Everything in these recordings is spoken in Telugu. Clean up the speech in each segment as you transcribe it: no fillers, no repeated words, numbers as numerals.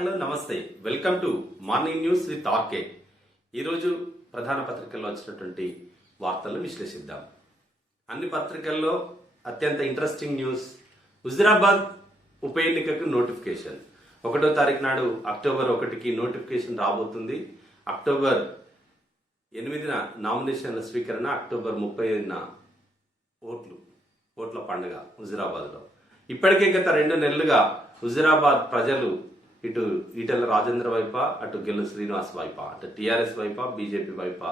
హలో నమస్తే, welcome to morning news with RK. ఈరోజు ప్రధాన పత్రికల్లో వచ్చినటువంటి వార్తలను విశ్లేషిద్దాం. అన్ని పత్రికల్లో అత్యంత ఇంట్రెస్టింగ్ న్యూస్, హుజురాబాద్ ఉప ఎన్నికకు నోటిఫికేషన్ 1వ తారీఖు నాడు అక్టోబర్ 1కి నోటిఫికేషన్ రాబోతుంది. అక్టోబర్ 8న నామినేషన్ల స్వీకరణ, అక్టోబర్ 30న ఓట్ల పండుగ హుజురాబాద్లో. ఇప్పటికే గత 2 నెలలుగా హుజురాబాద్ ప్రజలు ఇటు ఈటెల రాజేంద్ర వైపా, అటు గెల్లు శ్రీనివాస్ వైపా, అటు టీఆర్ఎస్ వైపా, బీజేపీ వైపా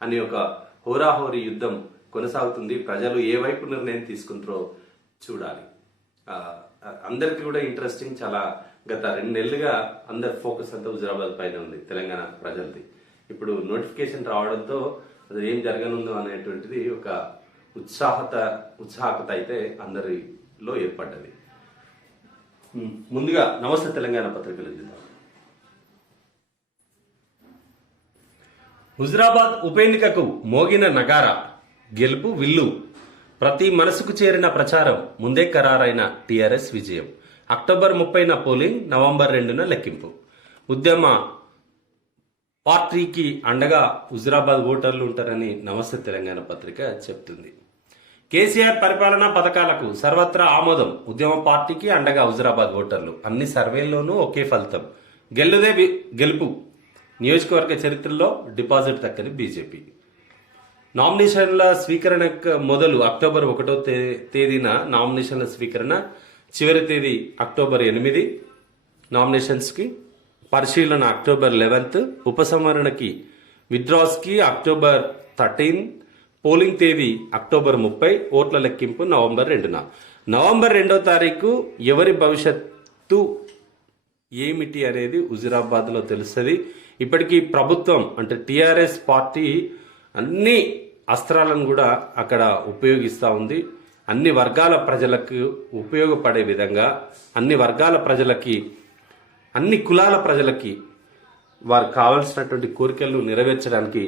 అని ఒక హోరాహోరీ యుద్ధం కొనసాగుతుంది. ప్రజలు ఏ వైపు నిర్ణయం తీసుకుంటారో చూడాలి. అందరికి కూడా ఇంట్రెస్టింగ్. చాలా గత 2 నెలలుగా అందరి ఫోకస్ అంతా హుజురాబాద్ పైన ఉంది, తెలంగాణ ప్రజలది. ఇప్పుడు నోటిఫికేషన్ రావడంతో అది ఏం జరగనుందో అనేటువంటిది ఒక ఉత్సాహకత అయితే అందరిలో ఏర్పడ్డది. ముందుగా నమస్తే తెలంగాణ పత్రికలు చూద్దాం. హుజురాబాద్ ఉప ఎన్నికకు మోగిన నగారా, గెలుపు విల్లు, ప్రతి మనసుకు చేరిన ప్రచారం, ముందే ఖరారైన టీఆర్ఎస్ విజయం. అక్టోబర్ 30న పోలింగ్, నవంబర్ 2న లెక్కింపు. ఉద్యమ పార్టీకి అండగా హుజురాబాద్ ఓటర్లు ఉంటారని నమస్తే తెలంగాణ పత్రిక చెప్తుంది. కేసీఆర్ పరిపాలనా పథకాలకు సర్వత్రా ఆమోదం, ఉద్యమ పార్టీకి అండగా హుజురాబాద్ ఓటర్లు. అన్ని సర్వేల్లోనూ ఒకే ఫలితం, గెలుదే గెలుపు. నియోజకవర్గ చరిత్రలో డిపాజిట్ దక్కని బీజేపీ. నామినేషన్ల స్వీకరణ మొదలు అక్టోబర్ 1వ తేదీన నామినేషన్ల స్వీకరణ, చివరి తేదీ అక్టోబర్ 8. నామినేషన్స్కి పరిశీలన అక్టోబర్ 11. ఉపసంహరణకి విత్డ్రాస్కి అక్టోబర్ 13. పోలింగ్ తేదీ అక్టోబర్ 30. ఓట్ల లెక్కింపు నవంబర్ 2న. నవంబర్ 2వ తారీఖు ఎవరి భవిష్యత్తు ఏమిటి అనేది హుజురాబాద్లో తెలుస్తుంది. ఇప్పటికీ ప్రభుత్వం అంటే టీఆర్ఎస్ పార్టీ అన్ని అస్త్రాలను కూడా అక్కడ ఉపయోగిస్తూ ఉంది. అన్ని వర్గాల ప్రజలకు ఉపయోగపడే విధంగా, అన్ని వర్గాల ప్రజలకి, అన్ని కులాల ప్రజలకి వారు కావాల్సినటువంటి కోరికలు నెరవేర్చడానికి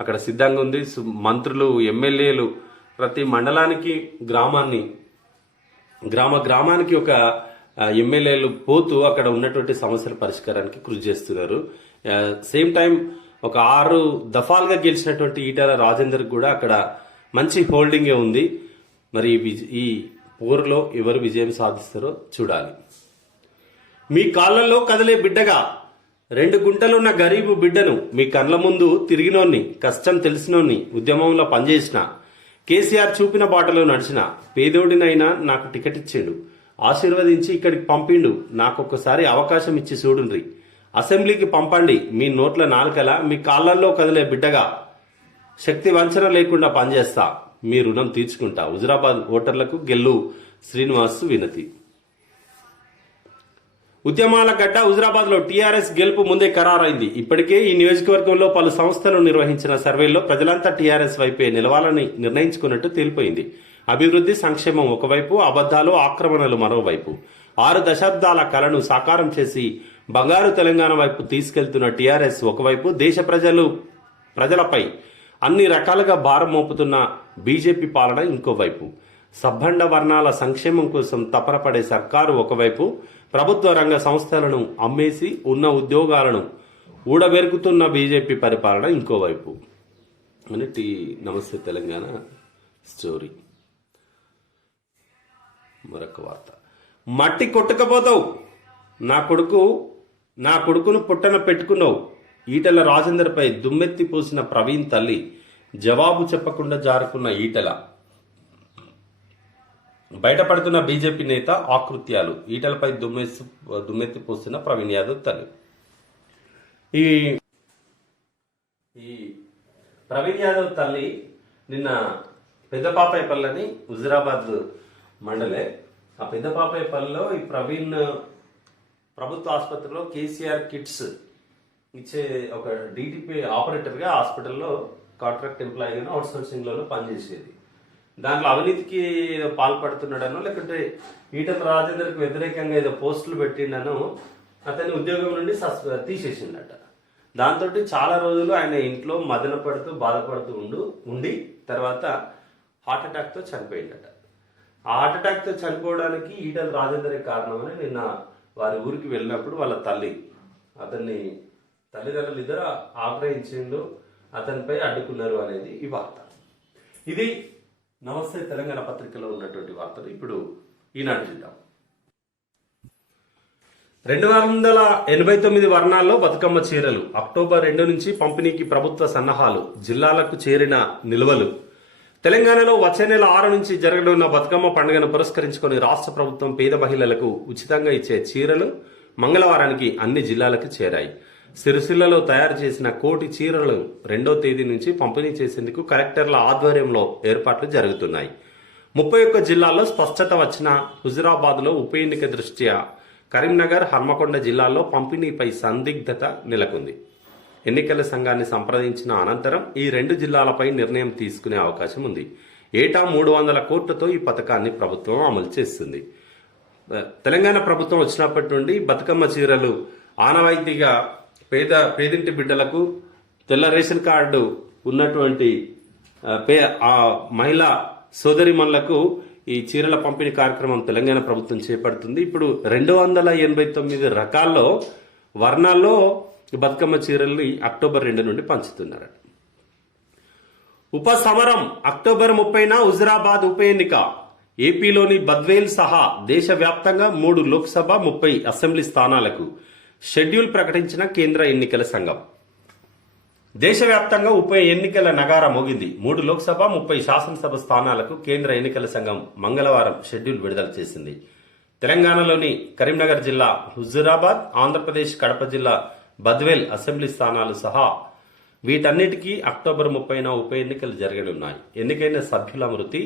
అక్కడ సిద్ధంగా ఉంది. మంత్రులు, ఎమ్మెల్యేలు ప్రతి మండలానికి, గ్రామానికి ఒక ఎమ్మెల్యేలు పోతూ అక్కడ ఉన్నటువంటి సమస్యల పరిష్కారానికి కృషి చేస్తున్నారు. సేమ్ టైం ఒక 6 దఫాలుగా గెలిచినటువంటి ఈటెల రాజేందర్ కూడా అక్కడ మంచి హోల్డింగే ఉంది. మరి ఈ పోరులో ఎవరు విజయం సాధిస్తారో చూడాలి. మీ కాళ్ళల్లో కదిలే బిడ్డగా, 2 గుంటలున్న గరీబు బిడ్డను మీ కండ్ల ముందు తిరిగినోన్ని, కష్టం తెలిసినోన్ని, ఉద్యమంలో పనిచేసిన, కేసీఆర్ చూపిన బాటలో నడిచిన పేదోడినైనా నాకు టికెట్ ఇచ్చిండు, ఆశీర్వదించి ఇక్కడికి పంపిండు, నాకొక్కసారి అవకాశం ఇచ్చి చూడుండ్రి, అసెంబ్లీకి పంపండి, మీ నోట్ల నాలుకల మీ కాళ్ళల్లో కదిలే బిడ్డగా శక్తి వంచన లేకుండా పనిచేస్తా, మీ రుణం తీర్చుకుంటా. హుజురాబాద్ ఓటర్లకు గెల్లు శ్రీనివాస్ వినతి. ఉద్యమాల గడ్డ హుజురాబాద్ లో టీఆర్ఎస్ గెలుపు ముందే ఖరారైంది. ఇప్పటికే ఈ నియోజకవర్గంలో పలు సంస్థలు నిర్వహించిన సర్వేల్లో ప్రజలంతా టీఆర్ఎస్ వైపే నిలవాలని నిర్ణయించుకున్నట్టు తేలిపోయింది. అభివృద్ధి, సంక్షేమం ఒకవైపు, అబద్ధాలు, ఆక్రమణలు మరోవైపు. 6 దశాబ్దాల కలను సాకారం చేసి బంగారు తెలంగాణ వైపు తీసుకెళ్తున్న టీఆర్ఎస్ ఒకవైపు, దేశ ప్రజలపై అన్ని రకాలుగా భారం మోపుతున్న బీజేపీ పాలన ఇంకోవైపు. సబ్బండ వర్ణాల సంక్షేమం కోసం తపనపడే సర్కారు ఒకవైపు, ప్రభుత్వ రంగ సంస్థలను అమ్మేసి ఉన్న ఉద్యోగాలను ఊడబెరుకుతున్న బీజేపీ పరిపాలన ఇంకోవైపు అని నమస్తే తెలంగాణ స్టోరీ. మరొక వార్త, మట్టి కొట్టుకపోతావు, నా కొడుకును పుట్టన పెట్టుకున్నావు. ఈటెల రాజేందర్పై దుమ్మెత్తి పోసిన ప్రవీణ్ తల్లి, జవాబు చెప్పకుండా జారుకున్న ఈటెల. బయటపడుతున్న బీజేపీ నేత ఆకృత్యాలు, ఈటెలపై దుమ్మెత్తి పోస్తున్న ప్రవీణ్ యాదవ్ తల్లి. ఈ ప్రవీణ్ యాదవ్ తల్లి నిన్న పెద్దపాపాయపల్లిని, హుజురాబాద్ మండలే, ఆ పెద్దపాపాయపల్లిలో ఈ ప్రవీణ్ ప్రభుత్వ ఆసుపత్రిలో కేసీఆర్ కిట్స్ ఇచ్చే ఒక డీటీపీ ఆపరేటర్గా హాస్పిటల్లో కాంట్రాక్ట్ ఎంప్లాయీగానో అవుట్సోర్సింగ్లోనూ పనిచేసేది. దాంట్లో అవినీతికి ఏదో పాల్పడుతున్నాడనో, లేకుంటే ఈటెల రాజేందర్కి వ్యతిరేకంగా ఏదో పోస్టులు పెట్టిండనో అతని ఉద్యోగం నుండి తీసేసిండట. దాంతో చాలా రోజులు ఆయన ఇంట్లో మదన పడుతూ బాధపడుతూ ఉండి తర్వాత హార్ట్ అటాక్తో చనిపోయిందట. ఆ హార్ట్ అటాక్తో చనిపోవడానికి ఈటెల రాజేందరే కారణమని నిన్న వారి ఊరికి వెళ్ళినప్పుడు వాళ్ళ అతన్ని తల్లిదండ్రులు ఇద్దరు ఆగ్రహించిండు, అతనిపై అడ్డుకున్నారు అనేది ఈ వార్త. ఇది నమస్తే తెలంగాణ పత్రికలో ఉన్నటువంటి వార్తలు. ఇప్పుడు ఈనాడు చూద్దాం. 289 వర్ణాల్లో బతుకమ్మ చీరలు అక్టోబర్ 2 నుంచి పంపిణీకి ప్రభుత్వ సన్నాహాలు, జిల్లాలకు చేరిన నిల్వలు. తెలంగాణలో వచ్చే నెల 6 నుంచి జరగనున్న బతుకమ్మ పండుగను పురస్కరించుకొని రాష్ట్ర ప్రభుత్వం పేద మహిళలకు ఉచితంగా ఇచ్చే చీరలు మంగళవారానికి అన్ని జిల్లాలకు చేరాయి. సిరిసిల్లలో తయారు చేసిన 1 కోటి చీరలు 2వ తేదీ నుంచి పంపిణీ చేసేందుకు కలెక్టర్ల ఆధ్వర్యంలో ఏర్పాట్లు జరుగుతున్నాయి. 31 జిల్లాల్లో స్పష్టత వచ్చిన హుజురాబాద్లో ఉప ఎన్నిక దృష్ట్యా కరీంనగర్, హన్మకొండ జిల్లాల్లో పంపిణీపై సందిగ్ధత నెలకొంది. ఎన్నికల సంఘాన్ని సంప్రదించిన అనంతరం ఈ 2 జిల్లాలపై నిర్ణయం తీసుకునే అవకాశం ఉంది. ఏటా 300 కోట్లతో ఈ పథకాన్ని ప్రభుత్వం అమలు చేస్తుంది. తెలంగాణ ప్రభుత్వం వచ్చినప్పటి నుండి బతుకమ్మ చీరలు ఆనవాయితీగా పేదింటి బిడ్డలకు, తెల్ల రేషన్ కార్డు ఉన్నటువంటి మహిళా సోదరిమణులకు ఈ చీరల పంపిణీ కార్యక్రమం తెలంగాణ ప్రభుత్వం చేపడుతుంది. ఇప్పుడు 289 రకాల్లో వర్ణాల్లో బతుకమ్మ చీరల్ని అక్టోబర్ 2 నుండి పంచుతున్నారు. ఉపసమరం అక్టోబర్ 30న హుజురాబాద్ ఉప ఎన్నిక. ఏపీలోని బద్వేల్ సహా దేశవ్యాప్తంగా 3 లోక్సభ, 30 అసెంబ్లీ స్థానాలకు షెడ్యూల్ ప్రకటించిన కేంద్ర ఎన్నికల సంఘం. దేశవ్యాప్తంగా ఉప ఎన్నికల నగారా మోగింది. 3 లోక్సభ, 30 శాసనసభ స్థానాలకు కేంద్ర ఎన్నికల సంఘం మంగళవారం షెడ్యూల్ విడుదల చేసింది. తెలంగాణలోని కరీంనగర్ జిల్లా హుజురాబాద్, ఆంధ్రప్రదేశ్ కడప జిల్లా బద్వేల్ అసెంబ్లీ స్థానాలు సహా వీటన్నిటికీ అక్టోబర్ 30న ఉప ఎన్నికలు జరగనున్నాయి. ఎన్నికైన సభ్యుల మృతి,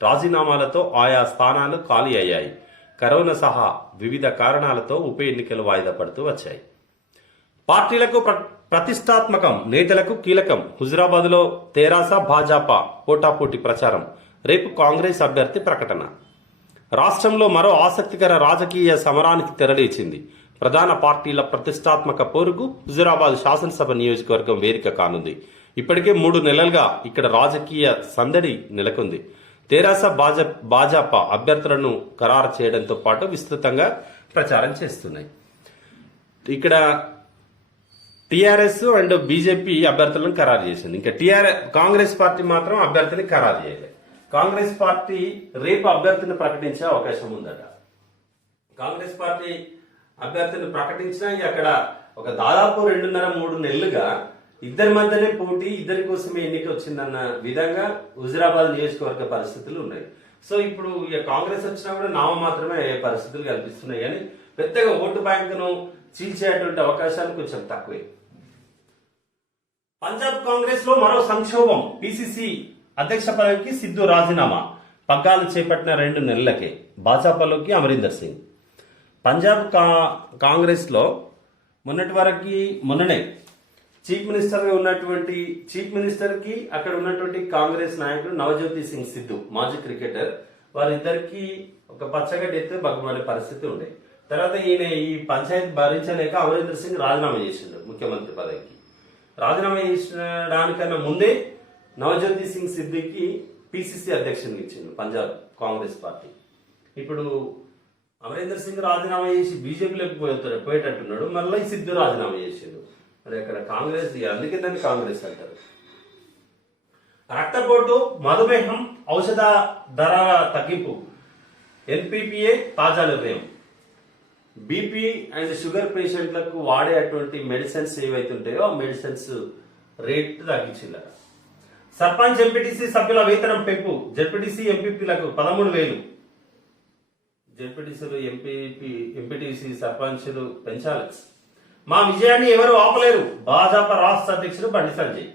రాజీనామాలతో ఆయా స్థానాలు ఖాళీ అయ్యాయి. కరోనా సహా వివిధ కారణాలతో ఉప ఎన్నికలు వాయిదా పడుతూ వచ్చాయి. పార్టీలకు ప్రతిష్టాత్మకం, నేతలకు కీలకం. హుజురాబాద్లో తెరాస, భాజపా పోటాపోటీ ప్రచారం. రేపు కాంగ్రెస్ అభ్యర్థి ప్రకటన. రాష్ట్రంలో మరో ఆసక్తికర రాజకీయ సమరానికి తెరలేచింది. ప్రధాన పార్టీల ప్రతిష్టాత్మక పోరుకు హుజురాబాద్ శాసనసభ నియోజకవర్గం వేదిక కానుంది. ఇప్పటికే 3 నెలలుగా ఇక్కడ రాజకీయ సందడి నెలకొంది. తెరాస, భాజపా అభ్యర్థులను ఖరారు చేయడంతో పాటు విస్తృతంగా ప్రచారం చేస్తున్నాయి. ఇక్కడ టీఆర్ఎస్ అండ్ బీజేపీ అభ్యర్థులను ఖరారు చేసింది. ఇంకా కాంగ్రెస్ పార్టీ మాత్రం అభ్యర్థిని ఖరారు చేయలేదు. కాంగ్రెస్ పార్టీ రేపు అభ్యర్థిని ప్రకటించే అవకాశం ఉందట. కాంగ్రెస్ పార్టీ అభ్యర్థిని ప్రకటించినా అక్కడ ఒక దాదాపు 2.5-3 నెలలుగా ఇద్దరి మధ్యనే పోటీ, ఇద్దరి కోసమే ఎన్నిక వచ్చిందన్న విధంగా హుజురాబాద్ నియోజకవర్గ పరిస్థితులు ఉన్నాయి. సో ఇప్పుడు కాంగ్రెస్ వచ్చినా కూడా నామ మాత్రమే అయ్యే పరిస్థితులు కనిపిస్తున్నాయి. కానీ పెద్దగా ఓటు బ్యాంకును చీల్చేటువంటి అవకాశాలు కొంచెం తక్కువే. పంజాబ్ కాంగ్రెస్ లో మరో సంక్షోభం. పిసిసి అధ్యక్ష పదవికి సిద్ధు రాజీనామా. పగ్గాలు చేపట్టిన 2 నెలలకే భాజపాలోకి అమరీందర్ సింగ్. పంజాబ్ కాంగ్రెస్ లో మొన్ననే చీఫ్ మినిస్టర్ కి అక్కడ ఉన్నటువంటి కాంగ్రెస్ నాయకుడు నవజ్యోతి సింగ్ సిద్ధు, మాజీ క్రికెటర్, వారిద్దరికి ఒక పచ్చగడ్డి ఎత్తే బగ్గుమనే పరిస్థితి ఉండే. తర్వాత ఈయన ఈ పంచాయతీ భరించలేక అమరీందర్ సింగ్ రాజీనామా చేసిండు ముఖ్యమంత్రి పదవికి. రాజీనామా చేసడానికన్నా ముందే నవజ్యోతి సింగ్ సిద్దికి పిసిసి అధ్యక్షుని ఇచ్చిండు పంజాబ్ కాంగ్రెస్ పార్టీ. ఇప్పుడు అమరీందర్ సింగ్ రాజీనామా చేసి బీజేపీలోకి పోయేటట్టున్నాడు. మళ్ళీ సిద్ధు రాజీనామా చేసిండు. మరి అక్కడ కాంగ్రెస్, అందుకే దాన్ని కాంగ్రెస్ అంటారు. రక్తపోటు, మధుమేహం ఔషధ ధరల తగ్గింపు. ఎన్పిపిఏ తాజా నిర్ణయం. బీపీ అండ్ షుగర్ పేషెంట్లకు వాడేటువంటి మెడిసిన్స్ ఏవైతే ఉంటాయో ఆ మెడిసిన్స్ రేట్ తగ్గించిందట. సర్పంచ్, ఎంపీటీసీ సభ్యుల వేతనం పెంపు. జెడ్పీటీసీ, ఎంపీపీలకు 13,000. జెడ్పీటీసీలు, ఎంపీటీసీ, సర్పంచ్లు పెంచాలి. మా విజయాన్ని ఎవరు ఆపలేరు. భాజపా రాష్ట్ర అధ్యక్షుడు బండి సంజయ్.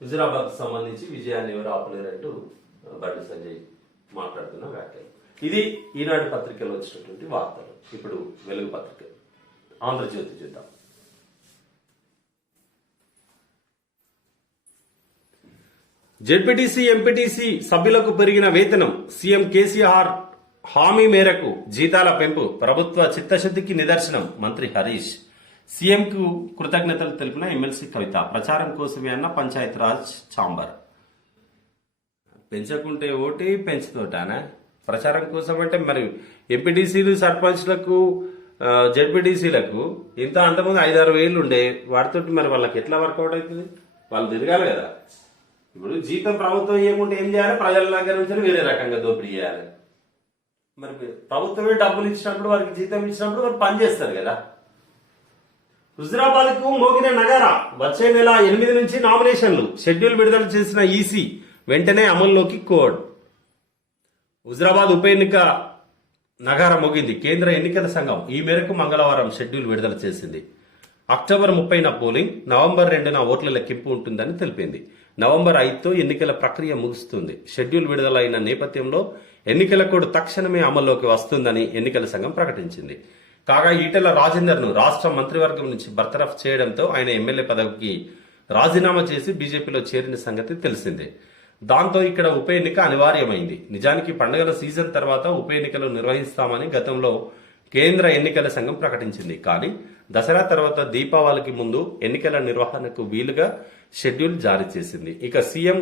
హుజురాబాద్ సంబంధించి విజయాన్ని ఎవరు ఆపలేరు అంటూ బండి సంజయ్ మాట్లాడుతున్న వ్యాఖ్యలు. ఇది ఈనాడు పత్రికలో వచ్చినటువంటి వార్తలు. ఇప్పుడు వెలుగు పత్రిక, ఆంధ్రజ్యోతి చూద్దాం. జెడ్పీటీసీ, ఎంపీటీసీ సభ్యులకు పెరిగిన వేతనం. సీఎం కేసీఆర్ హామీ మేరకు జీతాల పెంపు ప్రభుత్వ చిత్తశుద్ధికి నిదర్శనం. మంత్రి హరీష్. సీఎంకు కృతజ్ఞతలు తెలిపిన ఎమ్మెల్సీ కవిత. ప్రచారం కోసమే అన్న పంచాయతీరాజ్ ఛాంబర్. పెంచకుంటే ఓటి, పెంచుతోటానా? ప్రచారం కోసం అంటే మరి ఎంపీటీసీలు, సర్పంచ్లకు జెడ్పీటీసీలకు ఇంత అంతకుముందు 5-6 వేలు ఉండే వాటితో మరి వాళ్ళకి ఎట్లా వర్కౌట్ అవుతుంది? వాళ్ళు తిరగాలి కదా. ఇప్పుడు జీతం ప్రభుత్వం ఇవ్వకుంటే ఏం చేయాలి? ప్రజల దగ్గర నుంచి వేరే రకంగా దోపిడీ చేయాలి. మరి ప్రభుత్వమే డబ్బులు ఇచ్చినప్పుడు వారికి జీతం ఇచ్చినప్పుడు వారు పని చేస్తారు కదా. హుజురాబాద్ కు మోగిన నగారా. వచ్చే నెల 8 నుంచి నామినేషన్లు. షెడ్యూల్ విడుదల చేసిన ఈసీ వెంటనే అమల్లోకి కోడ్. హుజురాబాద్ ఉప ఎన్నిక నగారా మోగింది. కేంద్ర ఎన్నికల సంఘం ఈ మేరకు మంగళవారం షెడ్యూల్ విడుదల చేసింది. అక్టోబర్ 30న పోలింగ్, నవంబర్ 2న ఓట్ల లెక్కింపు ఉంటుందని తెలిపింది. నవంబర్ 5తో ఎన్నికల ప్రక్రియ ముగుస్తుంది. షెడ్యూల్ విడుదలైన నేపథ్యంలో ఎన్నికల కోడ్ తక్షణమే అమల్లోకి వస్తుందని ఎన్నికల సంఘం ప్రకటించింది. కాగా ఈటెల రాజేందర్ ను రాష్ట్ర మంత్రివర్గం నుంచి బర్తరఫ్ చేయడంతో ఆయన ఎమ్మెల్యే పదవికి రాజీనామా చేసి బీజేపీలో చేరిన సంగతి తెలిసిందే. దాంతో ఇక్కడ ఉప ఎన్నిక అనివార్యమైంది. నిజానికి పండుగల సీజన్ తర్వాత ఉప ఎన్నికలు నిర్వహిస్తామని గతంలో కేంద్ర ఎన్నికల సంఘం ప్రకటించింది. కానీ దసరా తర్వాత దీపావళికి ముందు ఎన్నికల నిర్వహణకు వీలుగా షెడ్యూల్ జారీ చేసింది. ఇక సీఎం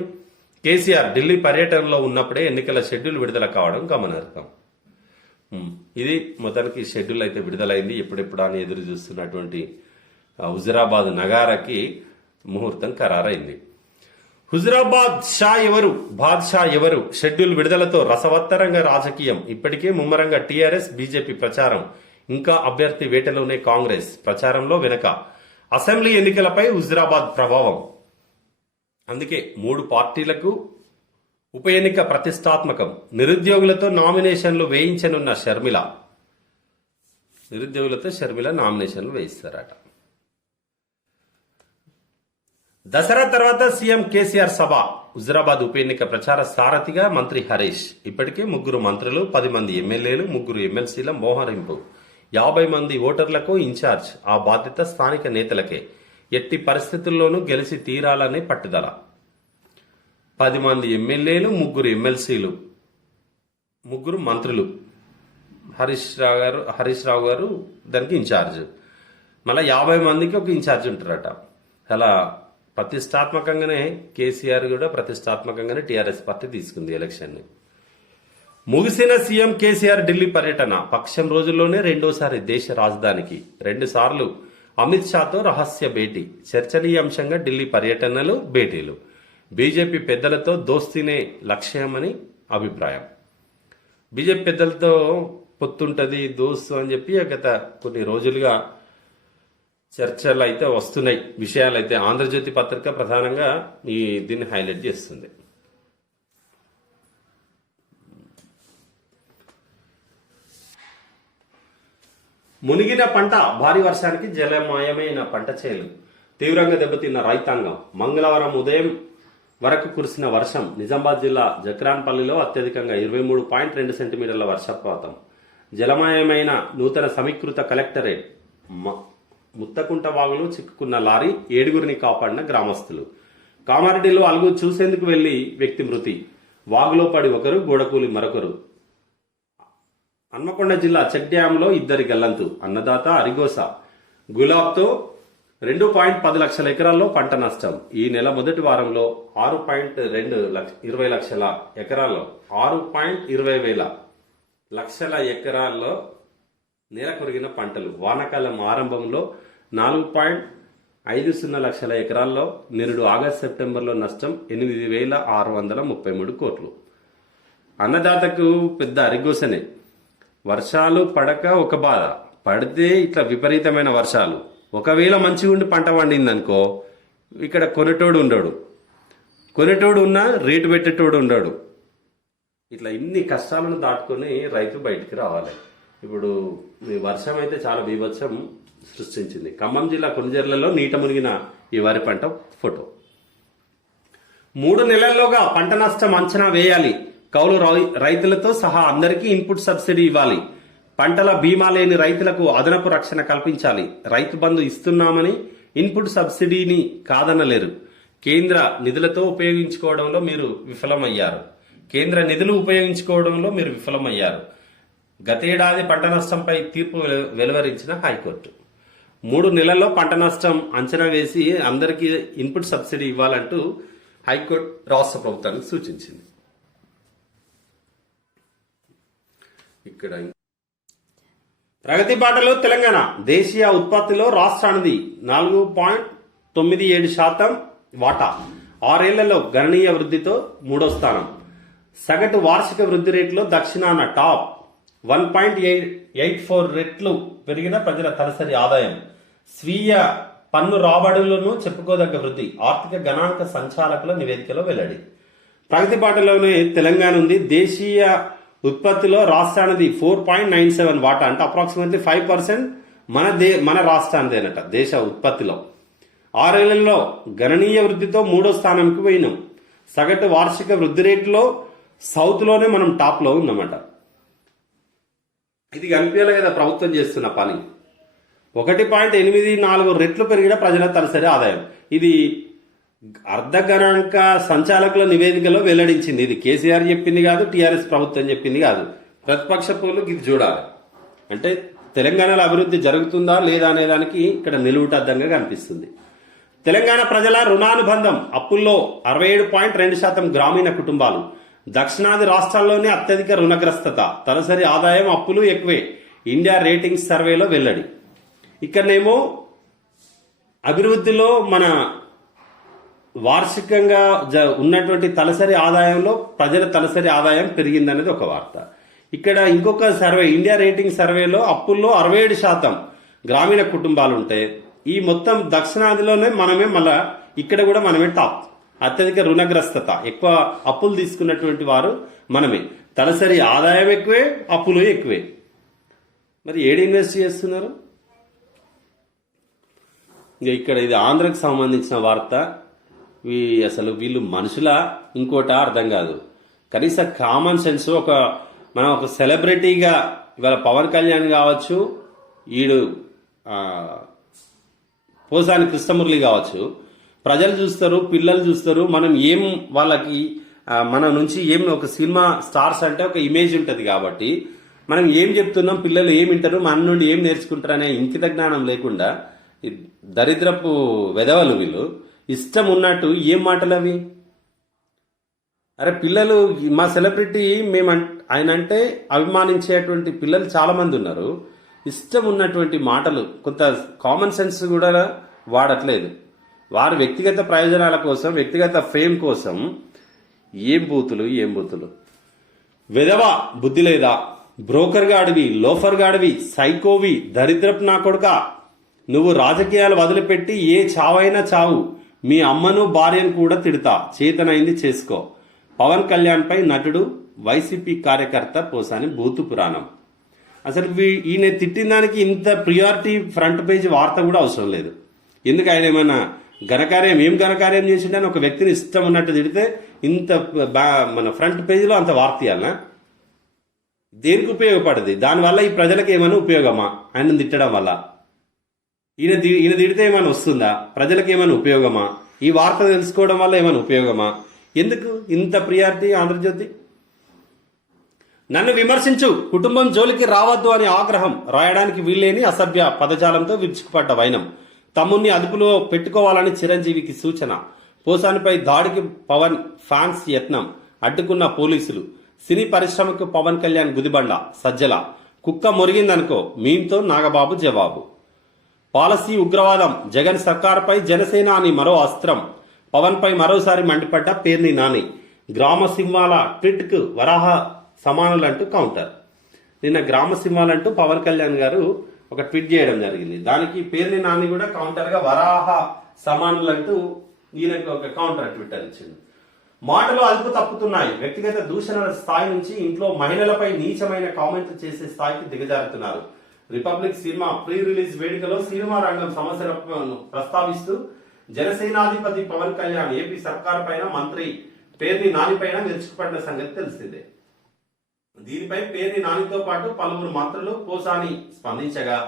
కేసీఆర్ ఢిల్లీ పర్యటనలో ఉన్నప్పుడే ఎన్నికల షెడ్యూల్ విడుదల కావడం గమనార్హం. ఇది మొత్తానికి షెడ్యూల్ అయితే విడుదలైంది. ఎప్పుడెప్పుడు అని ఎదురు చూస్తున్నటువంటి హుజురాబాద్ నగారాకి ముహూర్తం ఖరారైంది. హుజురాబాద్ షా ఎవరు, బాద్షా ఎవరు? షెడ్యూల్ విడుదలతో రసవత్తరంగా రాజకీయం. ఇప్పటికే ముమ్మరంగా టీఆర్ఎస్ బీజేపీ ప్రచారం. ఇంకా అభ్యర్థి వేటలోనే కాంగ్రెస్ ప్రచారంలో వెనక. అసెంబ్లీ ఎన్నికలపై హుజురాబాద్ ప్రభావం. అందుకే 3 పార్టీలకు ఉప ఎన్నిక ప్రతిష్టాత్మకం. నిరుద్యోగులతో నామినేషన్లు వేయించనున్న షర్మిల. నిరుద్యోగులతో షర్మిల నామినేషన్లు వేయిస్తారట. దసరా తర్వాత సీఎం కేసీఆర్ సభ. హుజురాబాద్ ఉప ఎన్నిక ప్రచార సారథిగా మంత్రి హరీష్. ఇప్పటికే 3 మంత్రులు, 10 మంది ఎమ్మెల్యేలు, 3 ఎమ్మెల్సీల మోహరింపు. 50 మంది ఓటర్లకు ఇన్ఛార్జ్. ఆ బాధ్యత స్థానిక నేతలకే. ఎట్టి పరిస్థితుల్లోనూ గెలిచి తీరాలనే పట్టుదల. 10 మంది ఎమ్మెల్యేలు, 3 ఎమ్మెల్సీలు, 3 మంత్రులు. హరీష్ రావు గారు దానికి ఇన్ఛార్జ్. మళ్ళీ 50 మందికి ఒక ఇన్ఛార్జ్ ఉంటారట. అలా ప్రతిష్టాత్మకంగానే కేసీఆర్ కూడా ప్రతిష్టాత్మకంగానే టీఆర్ఎస్ పార్టీ తీసుకుంది ఎలక్షన్ ని. ముగిసిన సీఎం కేసీఆర్ ఢిల్లీ పర్యటన. పక్షం రోజుల్లోనే రెండోసారి దేశ రాజధానికి. 2 సార్లు అమిత్ షాతో రహస్య భేటీ. చర్చనీయాంశంగా ఢిల్లీ పర్యటనలు, భేటీలు. బీజేపీ పెద్దలతో దోస్తీనే లక్ష్యమని అభిప్రాయం. బీజేపీ పెద్దలతో పొత్తుంటది, దోస్తు అని చెప్పి గత కొన్ని రోజులుగా చర్చలు అయితే వస్తున్నాయి. విషయాలు అయితే ఆంధ్రజ్యోతి పత్రిక ప్రధానంగా దీన్ని హైలైట్ చేస్తుంది. మునిగిన పంట. భారీ వర్షానికి జలమయమైన పంట చేలు. తీవ్రంగా దెబ్బతిన్న రైతాంగం. మంగళవారం ఉదయం వరకు కురిసిన వర్షం. నిజామాబాద్ జిల్లా జక్రాన్పల్లిలో అత్యధికంగా 23.2 సెంటీమీటర్ల వర్షపాతం. జలమయమైన నూతన సమీకృత కలెక్టరేట్. ముత్తకుంట వాగులో చిక్కుకున్న లారీ. 7గురిని కాపాడిన గ్రామస్తులు. కామారెడ్డిలో అలుగు చూసేందుకు వెళ్లి వ్యక్తి మృతి. వాగులో పడి ఒకరు, గోడకూలి మరొకరు. హన్మకొండ జిల్లా చెక్ డ్యాంలో 2 గల్లంతు. అన్నదాత అరిగోస. గులాబ్తో 2.10 లక్షల ఎకరాల్లో పంట నష్టం. ఈ నెల మొదటి వారంలో 6.20 లక్షల ఎకరాల్లో 6.20 లక్షల ఎకరాల్లో నేల కొరిగిన పంటలు. వానాకాలం ఆరంభంలో 4.50 లక్షల ఎకరాల్లో. నిరుడు ఆగస్టు సెప్టెంబర్లో నష్టం 8,633 కోట్లు. అన్నదాతకు పెద్ద అరిగోసనే. వర్షాలు పడక ఒక బాధ, పడితే ఇట్లా విపరీతమైన వర్షాలు. ఒకవేళ మంచిగా ఉండి పంట పండిందనుకో, ఇక్కడ కొనేటోడు ఉండడు, కొనేటోడు ఉన్నా రేటు పెట్టేటోడు ఉండడు. ఇట్లా ఇన్ని కష్టాలను దాటుకొని రైతు బయటికి రావాలి. ఇప్పుడు వర్షం అయితే చాలా బీభత్సం సృష్టించింది. ఖమ్మం జిల్లా కొనిజర్లలో నీట మునిగిన ఈ వరి పంట ఫోటో. 3 నెలల్లోగా పంట నష్టం అంచనా వేయాలి. కౌలు రైతులతో సహా అందరికీ ఇన్పుట్ సబ్సిడీ ఇవ్వాలి. పంటల బీమా లేని రైతులకు అదనపు రక్షణ కల్పించాలి. రైతు బంధు ఇస్తున్నామని ఇన్పుట్ సబ్సిడీని కాదనలేరు. కేంద్ర నిధులతో ఉపయోగించుకోవడంలో మీరు విఫలమయ్యారు. కేంద్ర నిధులు ఉపయోగించుకోవడంలో మీరు విఫలమయ్యారు. గతేడాది పంట నష్టంపై తీర్పు వెలువరించిన హైకోర్టు. 3 నెలల్లో పంట నష్టం అంచనా వేసి అందరికీ ఇన్పుట్ సబ్సిడీ ఇవ్వాలంటూ హైకోర్టు రాష్ట్ర ప్రభుత్వానికి సూచించింది. ఇక్కడ ప్రగతి బాటలో తెలంగాణ దేశీయ ఉత్పత్తిలో రాష్ట్రానిది 4.97% వాటా, 6 ఏళ్లలో గణనీయ వృద్ధితో 3వ స్థానం. సగటు వార్షిక వృద్ధి రేటులో దక్షిణాన టాప్, 1.84 రెట్లు పెరిగిన ప్రజల తలసరి ఆదాయం, స్వీయ పన్ను రాబడులను చెప్పుకోదగ్గ వృద్ధి, ఆర్థిక గణాంక సంచాలకుల నివేదికలో వెల్లడి. ప్రగతి బాటలోనే తెలంగాణ ఉంది. దేశీయ ఉత్పత్తిలో రాష్ట్రానిది 4.97 వాటా, అంటే అప్రాక్సిమేట్లీ 5% మన రాష్ట్రానిదేనట దేశ ఉత్పత్తిలో. 6 ఏళ్లలో గణనీయ వృద్ధితో 3వ స్థానంకి పోయినాం. సగటు వార్షిక వృద్ధి రేటులో సౌత్ లోనే మనం టాప్ లో ఉన్నామట. ఇది కనిపించాలి కదా ప్రభుత్వం చేస్తున్న పని. 1.84 రెట్లు పెరిగిన ప్రజల తలసరి ఆదాయం. ఇది అర్ధ గణాంక సంచాలకుల నివేదికలో వెల్లడించింది. ఇది కేసీఆర్ చెప్పింది కాదు, టీఆర్ఎస్ ప్రభుత్వం చెప్పింది కాదు. ప్రతిపక్ష పౌరులకు ఇది చూడాలి. అంటే తెలంగాణలో అభివృద్ధి జరుగుతుందా లేదా అనే దానికి ఇక్కడ నిలువుటద్దంగా కనిపిస్తుంది. తెలంగాణ ప్రజల రుణానుబంధం అప్పుల్లో 67.2% గ్రామీణ కుటుంబాలు. దక్షిణాది రాష్ట్రాల్లోనే అత్యధిక రుణగ్రస్తత, తలసరి ఆదాయం అప్పులు ఎక్కువే. ఇండియా రేటింగ్స్ సర్వేలో వెల్లడి. ఇక్కడనేమో అభివృద్ధిలో మన వార్షికంగా ఉన్నటువంటి తలసరి ఆదాయంలో ప్రజల తలసరి ఆదాయం పెరిగిందనేది ఒక వార్త. ఇక్కడ ఇంకొక సర్వే, ఇండియా రేటింగ్ సర్వేలో అప్పుల్లో 67% గ్రామీణ కుటుంబాలు ఉంటాయి. ఈ మొత్తం దక్షిణాదిలోనే మనమే మళ్ళా ఇక్కడ కూడా మనమే టాప్. అత్యధిక రుణగ్రస్తత, ఎక్కువ అప్పులు తీసుకున్నటువంటి వారు మనమే. తలసరి ఆదాయం ఎక్కువే, అప్పులు ఎక్కువే. మరి ఏడు ఇన్వెస్ట్ చేస్తున్నారు? ఇక్కడ ఇది ఆంధ్రకు సంబంధించిన వార్త. అసలు వీళ్ళు మనుషుల ఇంకోట అర్థం కాదు. కనీస కామన్ సెన్స్ మనం ఒక సెలబ్రిటీగా ఇవాళ పవన్ కళ్యాణ్ కావచ్చు, ఈడు పోసాని కృష్ణమురళి కావచ్చు, ప్రజలు చూస్తారు, పిల్లలు చూస్తారు. మనం ఏం వాళ్ళకి మన నుంచి ఏం ఒక సినిమా స్టార్స్ అంటే ఒక ఇమేజ్ ఉంటుంది కాబట్టి మనం ఏం చెప్తున్నాం, పిల్లలు ఏం వింటారు, మన నుండి ఏం నేర్చుకుంటారు అనే ఇంకిత జ్ఞానం లేకుండా దరిద్రపు వెధవలు వీళ్ళు. ఇష్టం ఉన్నట్టు ఏం మాటలు అవి? అరే పిల్లలు, మా సెలబ్రిటీ ఆయన అంటే అభిమానించేటువంటి పిల్లలు చాలా మంది ఉన్నారు. ఇష్టం ఉన్నటువంటి మాటలు, కొంత కామన్ సెన్స్ కూడా వాడట్లేదు. వారి వ్యక్తిగత ప్రయోజనాల కోసం, వ్యక్తిగత ఫేమ్ కోసం ఏం బూతులు. వెధవ బుద్ధి లేదా? బ్రోకర్ గాడివి, లోఫర్ గాడివి, సైకోవి, దరిద్రపు నా కొడుక. నువ్వు రాజకీయాలు వదిలిపెట్టి ఏ చావైనా చావు, మీ అమ్మను భార్యను కూడా తిడతా, చేతనైంది చేసుకో. పవన్ కళ్యాణ్ పై నటుడు వైసీపీ కార్యకర్త పోసాని బూతు పురాణం. అసలు ఈయన తిట్టిన దానికి ఇంత ప్రియారిటీ ఫ్రంట్ పేజ్ వార్త కూడా అవసరం లేదు. ఎందుకు ఆయన ఏమైనా ఏం ఘనకార్యం చేసిండని ఒక వ్యక్తిని ఇష్టం ఉన్నట్టు తిడితే ఇంత మన ఫ్రంట్ పేజీలో అంత వార్త ఇవ్వాలనా? దేనికి ఉపయోగపడది? దానివల్ల ఈ ప్రజలకు ఏమైనా ఉపయోగమా? ఆయన తిట్టడం వల్ల ఈయన తిడితే ఏమైనా వస్తుందా? ప్రజలకు ఏమైనా ఉపయోగమా? ఈ వార్త తెలుసుకోవడం వల్ల ఏమైనా ఉపయోగమా? ఎందుకు ఇంత ప్రియారిటీ ఆంధ్రజ్యోతి? నన్ను విమర్శించు, కుటుంబం జోలికి రావద్దు అని ఆగ్రహం, రాయడానికి వీల్లేని అసభ్య పదజాలంతో విరుచుకుపడ్డ వైనం. తమ్ముణ్ణి అదుపులో పెట్టుకోవాలని చిరంజీవికి సూచన. పోసానిపై దాడికి పవన్ ఫ్యాన్స్ యత్నం, అడ్డుకున్న పోలీసులు. సినీ పరిశ్రమకు పవన్ కళ్యాణ్ గుదిబండ, సజ్జల. కుక్క మొరిగిందనుకో, మీంతో నాగబాబు జవాబు. పాలసీ ఉగ్రవాదం, జగన్ సర్కార్పై జనసేన అని మరో అస్త్రం. పవన్ పై మరోసారి మండిపడ్డ పేర్ని నాని. గ్రామ సింహాల ట్వీట్ కు వరాహ సమానులంటూ కౌంటర్. నిన్న గ్రామ సింహాలంటూ పవన్ కళ్యాణ్ గారు ఒక ట్వీట్ చేయడం జరిగింది. దానికి పేర్ని నాని కూడా కౌంటర్ గా వరాహ సమానులంటూ ఈయనకు ఒక కౌంటర్ ట్విట్టర్ ఇచ్చింది. మాటలు అదుపు తప్పుతున్నాయి. వ్యక్తిగత దూషణల స్థాయి నుంచి ఇంట్లో మహిళలపై నీచమైన కామెంట్లు చేసే స్థాయికి దిగజారుతున్నారు. రిపబ్లిక్ సినిమా ప్రీ రిలీజ్ వేడుకలో సినిమా రంగం సమస్యలను ప్రస్తావిస్తూ జనసేనాధిపతి పవన్ కళ్యాణ్ ఏపీ సర్కార్ పైన, మంత్రి పేర్ని నాని పైన విరుచుకుపడిన సంగతి తెలిసిందే. దీనిపై పేర్ని నానితో పాటు పలువురు మంత్రులు పోసాని స్పందించగా,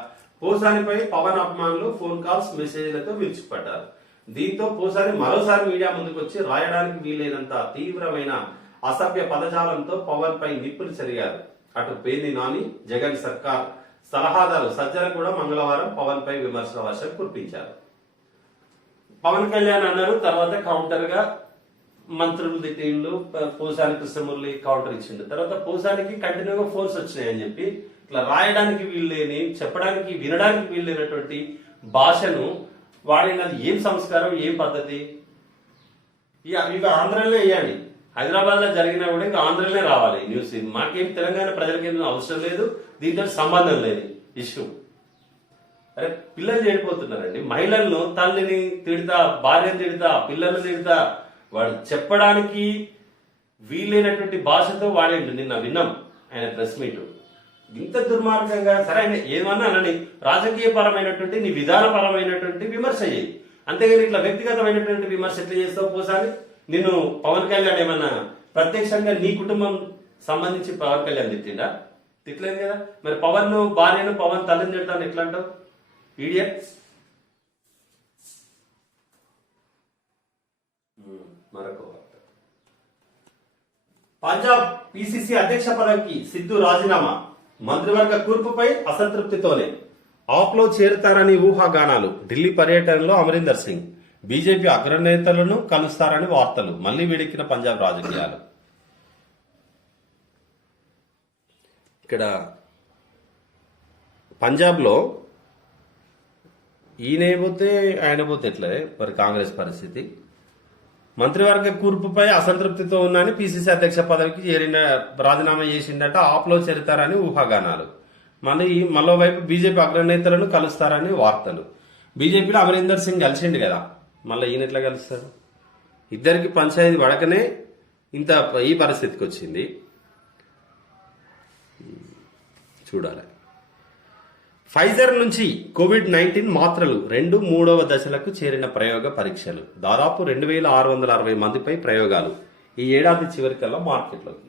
పోసానిపై పవన్ అభిమానులు ఫోన్ కాల్స్, మెసేజ్లతో విరుచుకుపడ్డారు. దీంతో పోసాని మరోసారి మీడియా ముందుకు వచ్చి రాయడానికి వీలైనంత తీవ్రమైన అసభ్య పదజాలంతో పవన్ పై నిప్పులు చెరిగారు. అటు పేర్ని నాని, జగన్ సర్కార్ సలహాదారు సజ్జల కూడా మంగళవారం పవన్ పై విమర్శల వర్షం కురిపించారు. పవన్ కళ్యాణ్ అన్నారు, తర్వాత కౌంటర్ గా మంత్రులు తిట్టిండు, పోసాని కృష్ణమురళి కౌంటర్ ఇచ్చిండు. తర్వాత పోసానికి కంటిన్యూగా ఫోర్స్ వచ్చినాయని చెప్పి ఇట్లా రాయడానికి వీల్లేని, చెప్పడానికి వినడానికి వీల్లేనటువంటి భాషను వాడినది ఏం సంస్కారం, ఏం పద్ధతి? ఇక ఆంధ్రలో వేయాలి. హైదరాబాద్ లో జరిగినా కూడా ఇంకా ఆంధ్రలోనే రావాలి న్యూస్. మాకేం తెలంగాణ ప్రజలకేం అవసరం లేదు, దీంతో సంబంధం లేదు ఇష్యూ. అరే పిల్లలు చెడిపోతున్నారండి. మహిళలను, తల్లిని తిడతా, భార్యను తిడతా, పిల్లల్ని తిడతా, వాడు చెప్పడానికి వీలైనటువంటి భాషతో వాడేండి. నిన్న విన్నాం ఆయన ప్రెస్ మీట్. ఇంత దుర్మార్గంగా, సరే ఆయన ఏమన్నా అనని, రాజకీయ పరమైనటువంటి నీ విధానపరమైనటువంటి విమర్శ చేయి, అంతేగాని ఇట్లా వ్యక్తిగతమైనటువంటి విమర్శ ఎట్లా చేస్తావు? పోసాలి నిన్ను పవన్ కళ్యాణ్ ఏమన్నా ప్రత్యక్షంగా నీ కుటుంబం సంబంధించి పవన్ కళ్యాణ్ తిట్టిండా? తిట్టలేదు కదా. మరి పవన్ భార్యను, పవన్ తల్లిని తిడతాను ఎట్లా అంటావు? ఈడియట్. మరొక వార్త. పంజాబ్ పిసిసి అధ్యక్ష పదవికి సిద్ధు రాజీనామా, మంత్రివర్గ కూర్పుపై అసంతృప్తితోనే ఆప్లో చేరుతారని ఊహాగానాలు. ఢిల్లీ పర్యటనలో అమరీందర్ సింగ్ బీజేపీ అగ్రనేతలను కలుస్తారని వార్తలు. మళ్లీ వేడెక్కిన పంజాబ్ రాజకీయాలు. ఇక్కడ పంజాబ్లో ఈయన పోతే ఆయన పోతే ఎట్లే మరి కాంగ్రెస్ పరిస్థితి. మంత్రివర్గ కూర్పుపై అసంతృప్తితో ఉన్నాని పిసిసి అధ్యక్ష పదవికి చేరిన రాజీనామా చేసిండట. ఆప్లో చేరుతారని ఊహాగానాలు. మరోవైపు బీజేపీ అగ్రనేతలను కలుస్తారని వార్తలు. బీజేపీలో అమరీందర్ సింగ్ కలిసిండు కదా, మళ్ళీ ఈయన ఎట్లా కలుస్తారు? ఇద్దరికి పంచాయతీ పడకనే ఇంత ఈ పరిస్థితికి వచ్చింది. చూడాలి. ఫైజర్ నుంచి కోవిడ్-19 మాత్రలు 2, 3వ దశలకు చేరిన ప్రయోగ పరీక్షలు. దాదాపు 2660 మందిపై ప్రయోగాలు ఈ ఏడాది చివరికల్లా మార్కెట్లోకి.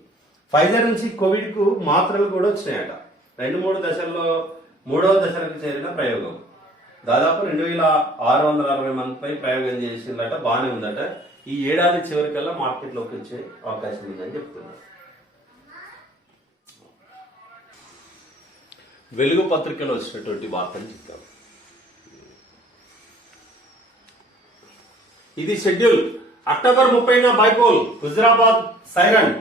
ఫైజర్ నుంచి కోవిడ్ కు మాత్రలు కూడా వచ్చినాయట. 2-3 దశల్లో 3వ దశలకు చేరిన ప్రయోగం. దాదాపు 2660 మందిపై ప్రయోగం చేసిందట. బాగానే ఉందట. ఈ ఏడాది చివరికల్లా మార్కెట్లోకి వచ్చే అవకాశం ఉందని చెప్తున్నారు. వెలుగు పత్రికలో వచ్చినటువంటి వార్తలు చెప్తాం. ఇది షెడ్యూల్. అక్టోబర్ 30న bypoll, Huzurabad siren.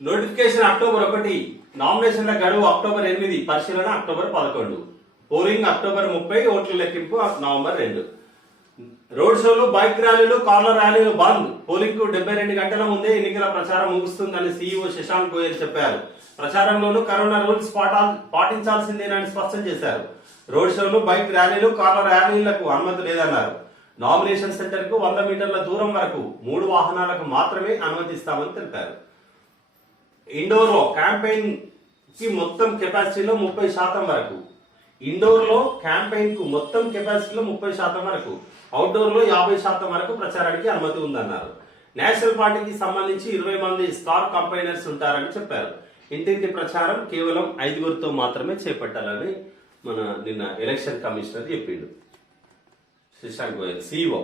Notification October 1, నామినేషన్ల గడువు అక్టోబర్ 8, పరిశీలన అక్టోబర్ 11, పోలింగ్ అక్టోబర్ 30, ఓట్ల లెక్కింపు నవంబర్ 2. రోడ్ షోలు, బైక్ ర్యాలీలు, కార్ల ర్యాలీలు బంద్. పోలింగ్ కు 72 గంటల ముందే ఎన్నికల ప్రచారం ముగుస్తుందని సీఈఓ శశాంక్ గోయల్ చెప్పారు. ప్రచారంలోనూ కరోనా రూల్స్ పాటించాల్సిందేనని స్పష్టం చేశారు. రోడ్ షోలు, బైక్ ర్యాలీలు, కార్ల ర్యాలీలకు అనుమతి లేదన్నారు. నామినేషన్ సెంటర్ కు 100 మీటర్ల దూరం వరకు 3 వాహనాలకు మాత్రమే అనుమతిస్తామని తెలిపారు. ఇండోర్ లో క్యాంపెయిన్ కి మొత్తం కెపాసిటీలో 30% వరకు. ఇండోర్ లో క్యాంపెయిన్ కు మొత్తం కెపాసిటీలో 30% వరకు, అవుట్డోర్ లో 50% వరకు ప్రచారానికి అనుమతి ఉందన్నారు. నేషనల్ పార్టీకి సంబంధించి 20 మంది స్టార్ కంపైనర్స్ ఉంటారని చెప్పారు. ఇంటింటి ప్రచారం కేవలం 5గురితో మాత్రమే చేపట్టాలని మన నిన్న ఎలక్షన్ కమిషనర్ చెప్పిండు శశాంక్ గోయల్, సీఈఓ.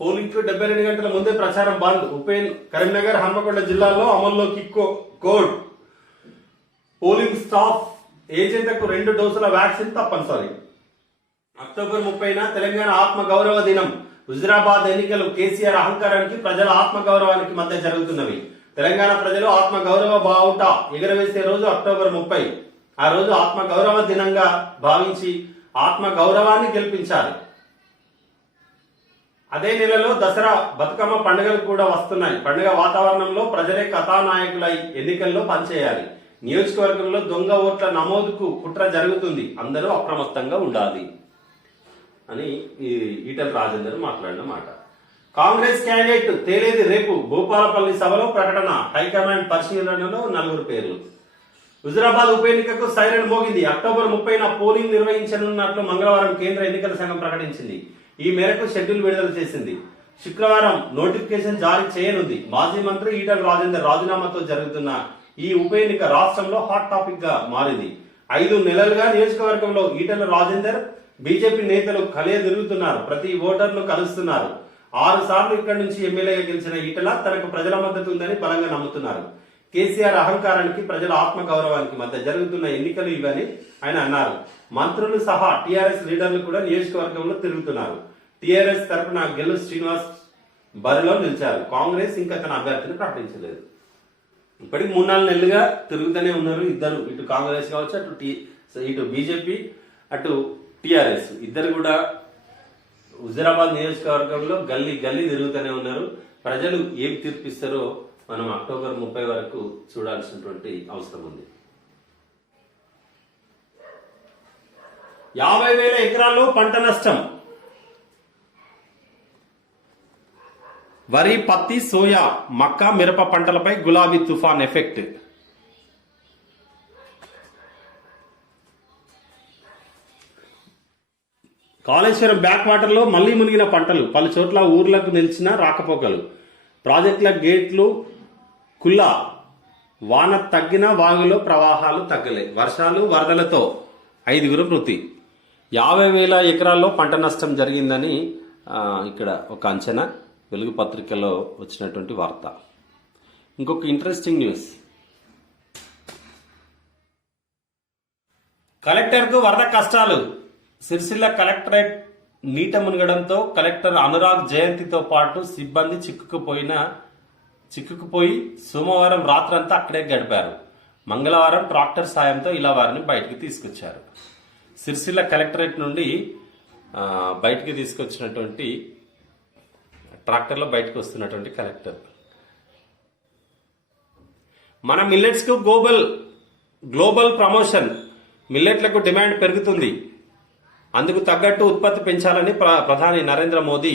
పోలింగ్ కు 72 గంటల ముందే ప్రచారం బంద్. కరీంనగర్, హన్మకొండ జిల్లాల్లో అమల్లోకి కోడ్. పోలింగ్ స్టాఫ్ ఏజెంట్లకు 2 డోసుల వ్యాక్సిన్ తప్పనిసరి. అక్టోబర్ 30న తెలంగాణ ఆత్మ గౌరవ దినం. హుజరాబాద్ ఎన్నికలు కేసీఆర్ అహంకారానికి, ప్రజల ఆత్మ గౌరవానికి మధ్య జరుగుతున్నవి. తెలంగాణ ప్రజలు ఆత్మ గౌరవ బావుట ఎగరవేసే రోజు అక్టోబర్ 30. ఆ రోజు ఆత్మ గౌరవ దినంగా భావించి ఆత్మ గౌరవాన్ని గెలిపించాలి. అదే నెలలో దసరా, బతుకమ్మ పండుగలు కూడా వస్తున్నాయి. పండుగ వాతావరణంలో ప్రజలే కథానాయకులై ఎన్నికల్లో పనిచేయాలి. నియోజకవర్గంలో దొంగ ఓట్ల నమోదుకు కుట్ర జరుగుతుంది, అందరూ అప్రమత్తంగా ఉండాలి అని ఈటెల రాజేందర్ మాట్లాడిన మాట. కాంగ్రెస్ క్యాండిడేట్ తేలేది రేపు. భూపాలపల్లి సభలో ప్రకటన. హైకమాండ్ పరిశీలనలో 4 పేర్లు. హుజరాబాద్ ఉప ఎన్నికకు సైరన్ మోగింది. అక్టోబర్ 30న పోలింగ్ నిర్వహించనున్నట్లు మంగళవారం కేంద్ర ఎన్నికల సంఘం ప్రకటించింది. ఈ మేరకు షెడ్యూల్ విడుదల చేసింది. శుక్రవారం నోటిఫికేషన్ జారీ చేయనుంది. మాజీ మంత్రి ఈటెల రాజేందర్ రాజీనామాతో జరుగుతున్న ఈ ఉప ఎన్నిక రాష్ట్రంలో హాట్ టాపిక్ గా మారింది. 5 నెలలుగా నియోజకవర్గంలో ఈటెల రాజేందర్, బీజేపీ నేతలు తిరుగుతున్నారు. ప్రతి ఓటర్ను కలుస్తున్నారు. 6 సార్లు ఇక్కడి నుంచి ఎమ్మెల్యేగా గెలిచిన ఈటెల తనకు ప్రజల మద్దతు ఉందని బలంగా నమ్ముతున్నారు. కేసీఆర్ అహంకారానికి, ప్రజల ఆత్మ గౌరవానికి మధ్య జరుగుతున్న ఎన్నికలు ఇవని ఆయన అన్నారు. మంత్రులు సహా టీఆర్ఎస్ లీడర్లు కూడా నియోజకవర్గంలో తిరుగుతున్నారు. టీఆర్ఎస్ తరఫున గెల్లు శ్రీనివాస్ బరిలో నిలిచారు. కాంగ్రెస్ ఇంకా తన అభ్యర్థిని ప్రకటించలేదు. ఇప్పటికి 3-4 నెలలుగా తిరుగుతూనే ఉన్నారు ఇద్దరు, ఇటు కాంగ్రెస్ కావచ్చు, ఇటు బీజేపీ, అటు టీఆర్ఎస్ ఇద్దరు కూడా హుజూరాబాద్ నియోజకవర్గంలో గల్లీ గల్లీ తిరుగుతూనే ఉన్నారు. ప్రజలు ఏం తీర్పిస్తారో మనం అక్టోబర్ 30 వరకు చూడాల్సినటువంటి అవసరం ఉంది. 50,000 ఎకరాల్లో పంట నష్టం. వరి, పత్తి, సోయా, మక్క, మిరప పంటలపై గులాబీ తుఫాన్ ఎఫెక్ట్. కాళేశ్వరం బ్యాక్ వాటర్ లో మళ్లీ మునిగిన పంటలు, పలు చోట్ల ఊర్లకు నిలిచిన రాకపోకలు, ప్రాజెక్టుల గేట్లు కుల్లా, వాన తగ్గిన వాగులో ప్రవాహాలు తగ్గలే, వర్షాలు వరదలతో 5 మృతి. 50,000 ఎకరాల్లో పంట నష్టం జరిగిందని ఇక్కడ ఒక అంచనా, వెలుగు పత్రికలో వచ్చినటువంటి వార్త. ఇంకొక ఇంట్రెస్టింగ్ న్యూస్, కలెక్టర్కు వరద కష్టాలు. సిరిసిల్ల కలెక్టరేట్ నీట మునగడంతో కలెక్టర్ అనురాగ్ జయంతితో పాటు సిబ్బంది చిక్కుకుపోయి సోమవారం రాత్రంతా అక్కడే గడిపారు. మంగళవారం ట్రాక్టర్ సాయంతో ఇలా వారిని బయటికి తీసుకొచ్చారు. సిరిసిల్ల కలెక్టరేట్ నుండి బయటికి తీసుకొచ్చినటువంటి ట్రాక్టర్లో బయటకు వస్తున్నటువంటి కలెక్టర్. మన మిల్లెట్స్ కు గ్లోబల్ ప్రమోషన్. మిల్లెట్లకు డిమాండ్ పెరుగుతుంది, అందుకు తగ్గట్టు ఉత్పత్తి పెంచాలని ప్రధాని నరేంద్ర మోదీ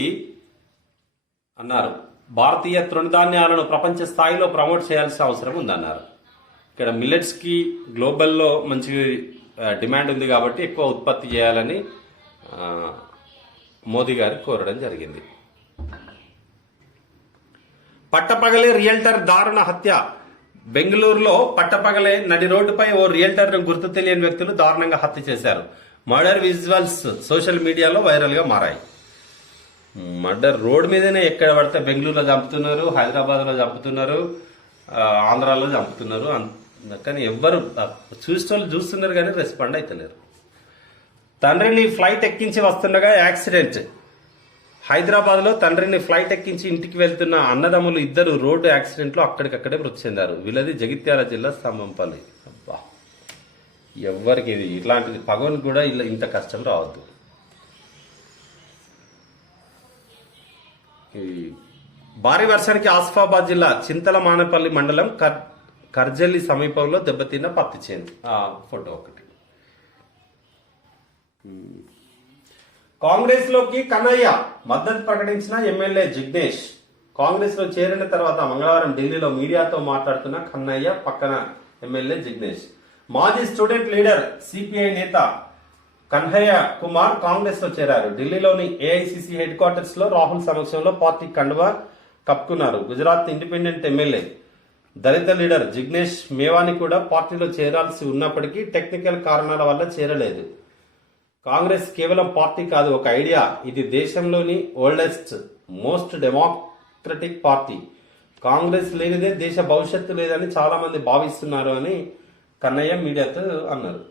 అన్నారు. భారతీయ తృణధాన్యాలను ప్రపంచ స్థాయిలో ప్రమోట్ చేయాల్సిన అవసరం ఉందన్నారు. ఇక్కడ మిల్లెట్స్ కి గ్లోబల్లో మంచి డిమాండ్ ఉంది కాబట్టి ఎక్కువ ఉత్పత్తి చేయాలని మోదీ గారు కోరడం జరిగింది. పట్టపగలే రియల్టర్ దారుణ హత్య. బెంగళూరులో పట్టపగలే నడి రోడ్డుపై ఓ రియల్టర్ ను గుర్తు తెలియని వ్యక్తులు దారుణంగా హత్య చేశారు. మర్డర్ విజువల్స్ సోషల్ మీడియాలో వైరల్ గా మారాయి. మర్డర్ రోడ్ మీదనే ఎక్కడ పడితే బెంగళూరులో చంపుతున్నారు, హైదరాబాద్ లో చంపుతున్నారు, ఆంధ్రాలో చంపుతున్నారు. కానీ ఎవ్వరు చూస్తున్నారు కానీ రెస్పాండ్ అవుతలేరు. తండ్రిని ఫ్లైట్ ఎక్కించి వస్తుండగా యాక్సిడెంట్. హైదరాబాద్ లో తండ్రిని ఫ్లైట్ ఎక్కించి ఇంటికి వెళ్తున్న అన్నదమ్ములు ఇద్దరు రోడ్డు యాక్సిడెంట్ లో అక్కడికక్కడే మృతి చెందారు. వీళ్ళది జగిత్యాల జిల్లా స్తంభంపల్లి. అబ్బా, ఎవ్వరికి ఇది ఇట్లాంటిది పగవన్ కూడా ఇలా ఇంత కష్టం రావద్దు. భారీ వర్షానికి ఆసిఫాబాద్ జిల్లా చింతల మానపల్లి మండలం కర్జల్లి సమీపంలో దెబ్బతిన్న పత్తి చేను. ఫోటో ఒకటి. కాంగ్రెస్ లోకి కన్నయ్య మద్దతు ప్రకటించిన ఎమ్మెల్యే జిగ్నేష్. కాంగ్రెస్ లో చేరిన తర్వాత మంగళవారం ఢిల్లీలో మీడియాతో మాట్లాడుతున్న కన్నయ్య పక్కన ఎమ్మెల్యే జిగ్నేష్. మాజీ స్టూడెంట్ లీడర్ సిపిఐ నేత కన్హయ్య కుమార్ కాంగ్రెస్ లో చేరారు. ఢిల్లీలోని ఏఐసిసి హెడ్ క్వార్టర్స్ లో రాహుల్ సమక్షంలో పార్టీ కండువా కప్పుకున్నారు. గుజరాత్ ఇండిపెండెంట్ ఎమ్మెల్యే దళిత లీడర్ జిగ్నేష్ మేవాని కూడా పార్టీలో చేరాల్సి ఉన్నప్పటికీ టెక్నికల్ కారణాల వల్ల చేరలేదు. కాంగ్రెస్ కేవలం పార్టీ కాదు, ఒక ఐడియా. ఇది దేశంలోని oldest most democratic party. Congress లేనిదే దేశ భవిష్యత్తు లేదని చాలా మంది భావిస్తున్నారు అని కన్నయ్య మీడియాతో అన్నారు.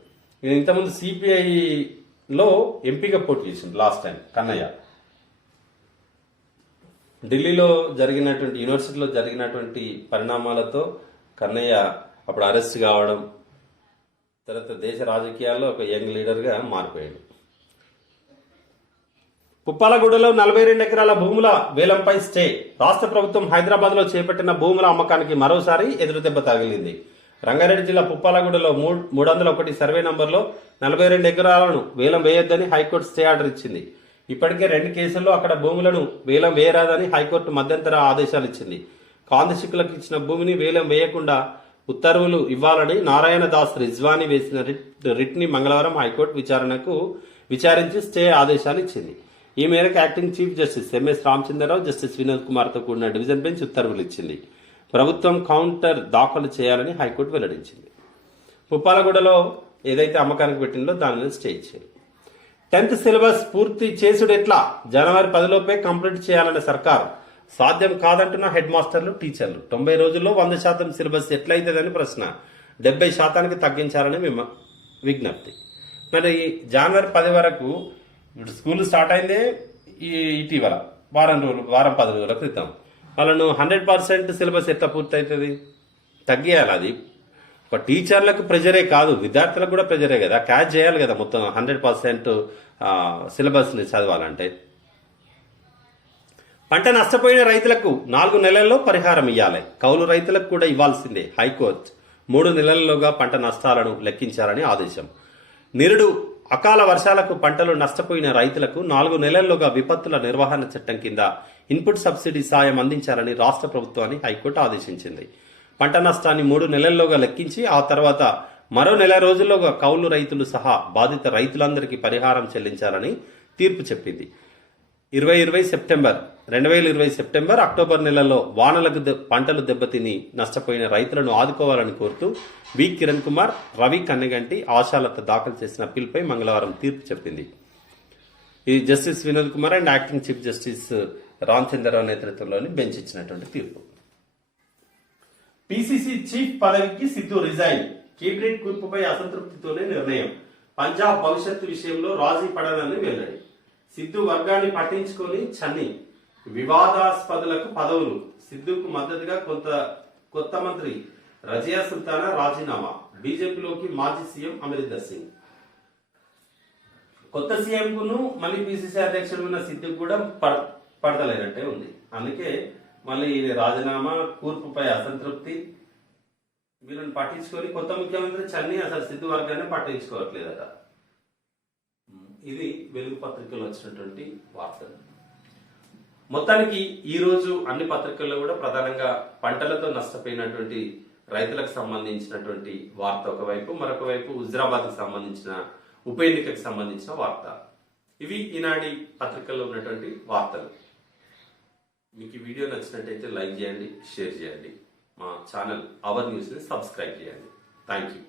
నేను ఇంతకుముందు సిపిఐలో ఎంపీగా పోటీ చేసింది లాస్ట్ టైం కన్నయ్య. ఢిల్లీలో జరిగినటువంటి యూనివర్సిటీలో జరిగినటువంటి పరిణామాలతో కన్నయ్య అప్పుడు అరెస్ట్ కావడం, తర్వాత దేశ రాజకీయాల్లో ఒక యంగ్ లీడర్గా మారిపోయాడు. పుప్పాలగూడలో 42 ఎకరాల భూముల వేలంపై స్టే. రాష్ట్ర ప్రభుత్వం హైదరాబాద్ లో చేపట్టిన భూముల అమ్మకానికి మరోసారి ఎదురుదెబ్బ తగిలింది. రంగారెడ్డి జిల్లా పుప్పాలగూడలో 301 సర్వే నంబర్లో 42 ఎకరాలను వేలం వేయొద్దని హైకోర్టు స్టే ఆర్డర్ ఇచ్చింది. ఇప్పటికే 2 కేసుల్లో అక్కడ భూములను వేలం వేయరాదని హైకోర్టు మధ్యంతర ఆదేశాలు ఇచ్చింది. కాందశిక్కులకు ఇచ్చిన భూమిని వేలం వేయకుండా ఉత్తర్వులు ఇవ్వాలని నారాయణ దాస్ రిజ్వానీ వేసిన రిట్ ని మంగళవారం హైకోర్టు విచారించి స్టే ఆదేశాలు ఇచ్చింది. ఈ మేరకు acting chief justice MS Ramachandra Rao, justice Vinod Kumar తో కూడిన డివిజన్ బెంచ్ ఉత్తర్వులు ఇచ్చింది. ప్రభుత్వం కౌంటర్ దాఖలు చేయాలని హైకోర్టు వెల్లడించింది. పుప్పాలగూడలో ఏదైతే అమ్మకానికి పెట్టిందో దాని మీద స్టే ఇచ్చారు. 10th సిలబస్ పూర్తి చేసుడు ఎట్లా? జనవరి 10లోపే కంప్లీట్ చేయాలన్న సర్కార్. సాధ్యం కాదంటున్న హెడ్ మాస్టర్లు, టీచర్లు. 90 రోజుల్లో 100% సిలబస్ ఎట్లయితుందని ప్రశ్న. 70% తగ్గించాలని విజ్ఞప్తి. మరి జనవరి 10 వరకు ఇప్పుడు స్కూల్ స్టార్ట్ అయిందే, ఇటీవల వారం 10 రోజుల క్రితం వాళ్ళను 100% సిలబస్ ఎట్లా పూర్తవుతుంది? తగ్గియాలి. అది ఒక టీచర్లకు ప్రెజరే కాదు, విద్యార్థులకు కూడా ప్రెజరే కదా, క్యాచ్ చేయాలి కదా మొత్తం 100% సిలబస్ని చదవాలంటే. పంట నష్టపోయిన రైతులకు 4 నెలల్లో పరిహారం ఇవ్వాలి, కౌలు రైతులకు కూడా ఇవ్వాల్సిందే. హైకోర్టు 3 నెలల్లోగా పంట నష్టాలను లెక్కించాలని ఆదేశం. నిరుడు అకాల వర్షాలకు పంటలు నష్టపోయిన రైతులకు 4 నెలల్లోగా విపత్తుల నిర్వహణ చట్టం కింద ఇన్పుట్ సబ్సిడీ సాయం అందించాలని రాష్ట్ర ప్రభుత్వాన్ని హైకోర్టు ఆదేశించింది. పంట నష్టాన్ని 3 నెలల్లోగా లెక్కించి ఆ తర్వాత మరో నెల రోజుల్లోగా కౌలు రైతులు సహా బాధిత రైతులందరికీ పరిహారం చెల్లించాలని తీర్పు చెప్పింది. 2020 సెప్టెంబర్, అక్టోబర్ నెలల్లో వానలకు పంటలు దెబ్బతిని నష్టపోయిన రైతులను ఆదుకోవాలని కోరుతూ వి కిరణ్ కుమార్, రవి కన్నెగంటి, ఆశాలత దాఖలు చేసిన పిల్పై మంగళవారం తీర్పు చెప్పింది. ఇది justice Vinod Kumar and acting chief justice Ramachandra Rao నేతృత్వంలోని బెంచ్ ఇచ్చినటువంటి తీర్పు. పిసిసి చీఫ్ పదవికి సిద్ధు రిజైన్, కేబినెట్ కూర్పుపై అసంతృప్తితోనే నిర్ణయం, పంజాబ్ భవిష్యత్తు విషయంలో రాజీ పడనని వెల్లడి. సిద్ధు వర్గాన్ని పట్టించుకొని చన్ని, వివాదాస్పదులకు పదవులు, సిద్ధుకు మద్దతుగా కొత్త మంత్రి రజియా సుల్తానా రాజీనామా, బీజేపీలోకి మాజీ సీఎం అమరీందర్ సింగ్. కొత్త సీఎం కును మళ్ళీ పిసిసి అధ్యక్షుడు ఉన్న సిద్ధుకు కూడా పడతలేనట్టే ఉంది. అందుకే మళ్ళీ ఇది రాజీనామా, కూర్పుపై అసంతృప్తి, వీళ్ళని పట్టించుకొని కొత్త ముఖ్యమంత్రి చన్ని అసలు సిద్ధు వర్గాన్ని పట్టించుకోవట్లేదట. ఇది వెలుగు పత్రికలో వచ్చినటువంటి వార్తలు. మొత్తానికి ఈ రోజు అన్ని పత్రికల్లో కూడా ప్రధానంగా పంటలతో నష్టపోయినటువంటి రైతులకు సంబంధించినటువంటి వార్త ఒకవైపు, మరొక వైపు హుజరాబాద్ కు సంబంధించిన ఉప ఎన్నికకు సంబంధించిన వార్త. ఇవి ఈనాటి పత్రికల్లో ఉన్నటువంటి వార్తలు. మీకు ఈ వీడియో నచ్చినట్టయితే లైక్ చేయండి, షేర్ చేయండి, మా ఛానల్ అవర్ న్యూస్ని సబ్స్క్రైబ్ చేయండి. Thank you.